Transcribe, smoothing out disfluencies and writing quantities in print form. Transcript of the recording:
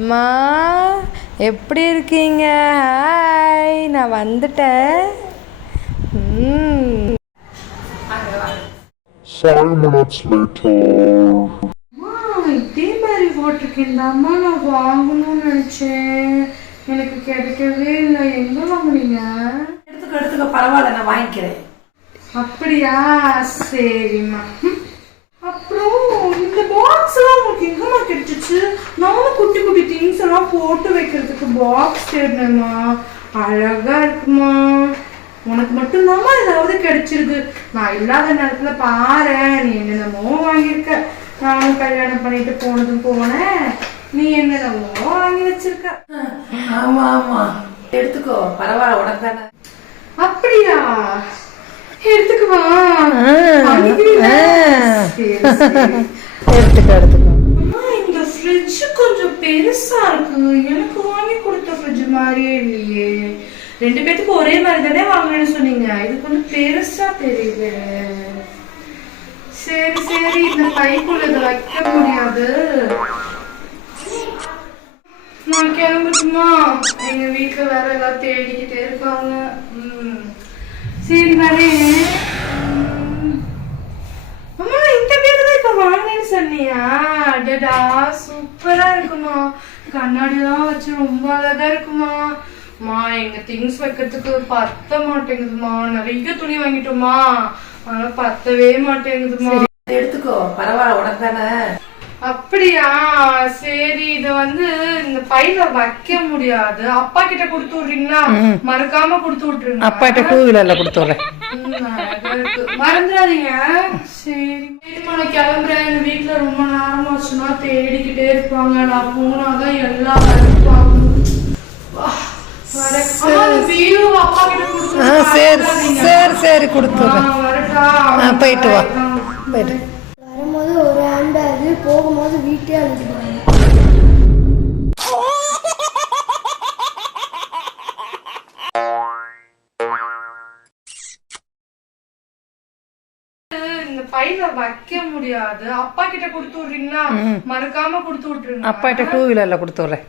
அம்மா எப்படி இருக்கீங்க? ஹாய், நான் வந்துட்டேன். இதே மாதிரி போட்டிருக்கேன் அம்மா, நான் வாங்கணும்னு நினைச்சேன், எனக்கு கிடைக்கவே இல்லை. எங்க வாங்குனீங்க? எடுத்துக்க பரவாயில்ல, நான் வாங்கிக்கிறேன். அப்படியா, சரிம்மா. அப்புறம் இந்த பாக்ஸ் எல்லாம் உங்களுக்கு எங்கம்மா கிடைச்சிச்சு? நானும் குட்டி குட்டி திங்ஸ் எல்லாம் போட்டு வைக்கிறதுக்கு பாக்ஸ் தேடினேம்மா. அழகா இருக்குமா. உனக்கு மட்டும்தாம்மா ஏதாவது கிடைச்சிருக்கு. நான் இல்லாத நேரத்துல பாரு, நீ என்னென்னமோ வாங்கியிருக்க. நானும் கல்யாணம் பண்ணிட்டு போனதும் போனேன், நீ என்னென்னமோ வாங்கி வச்சிருக்க. ஆமா ஆமா, எடுத்துக்கோ பரவாயில்ல, உனக்கு தானே. அப்படியா, எடுத்துக்குவா. இந்த ஃப்ரிட்ஜ் கொஞ்சம் பெருசா இருக்கு. எனக்கு வாங்கி கொடுத்த ஃப்ரிட்ஜ் மாதிரியே இல்லையே. 2 பேத்துக்கு ஒரே மாதிரி தானே வாங்கணும்னு சொன்னீங்க. இது கொஞ்சம் பெருசா தெரியுது. சரி சரி, இந்த கைக்குள்ள இதை வைக்க முடியாது. நான் கிளம்பட்டுமா? எங்க வீட்டுல வேற ஏதாவது தேடிக்கிட்டே இருப்பாங்க. சரி வரேன். அம்மா, இந்த பேரு தான் இப்ப வாங்கினேன்னு சொன்னியா? அடடா, சூப்பரா இருக்குமா. கண்ணாடிலாம் வச்சு ரொம்ப அழகா இருக்குமா. மா, எங்க திங்ஸ் வைக்கிறதுக்கு பத்த மாட்டேங்குதுமா. நிறைய துணி வாங்கிட்டோமா, ஆனா பத்தவே மாட்டேங்குதுமா. எடுத்துக்கோ பரவாயில்ல, உனக்கு தானே. அப்படியா, சரி. இத இந்த பையில வைக்க முடியாது. அப்பா கிட்ட கொடுத்து விடுறீங்களா? மறக்காம கொடுத்து விட்டுருங்க. அப்பா கிட்ட 2 வீலர்ல கொடுத்து விடுறேன். மறந்துடாதீங்க. சரி, நான் கிளம்புறேன். எங்க வீட்டுல ரொம்ப நேரமா ஆச்சுன்னா தேடிக்கிட்டே இருப்பாங்க. நான் போனாதான் எல்லா வேலையும் பார்க்கணும். அப்பா கிட்ட கொடுத்து. சரி சரி, கொடுத்து வரட்டா? போயிட்டு வா. போயிட்டு வரும்போது ஒரு ஹேண்ட்பேக், போகும்போது வீட்டே அழுதுட்டு இந்த பையில வைக்க முடியாது. அப்பா கிட்ட கொடுத்து விடுறீங்களா? மறக்காம கொடுத்து விட்டுருங்க. அப்பா கிட்ட 2 வீலர்ல கொடுத்து விடுறேன்.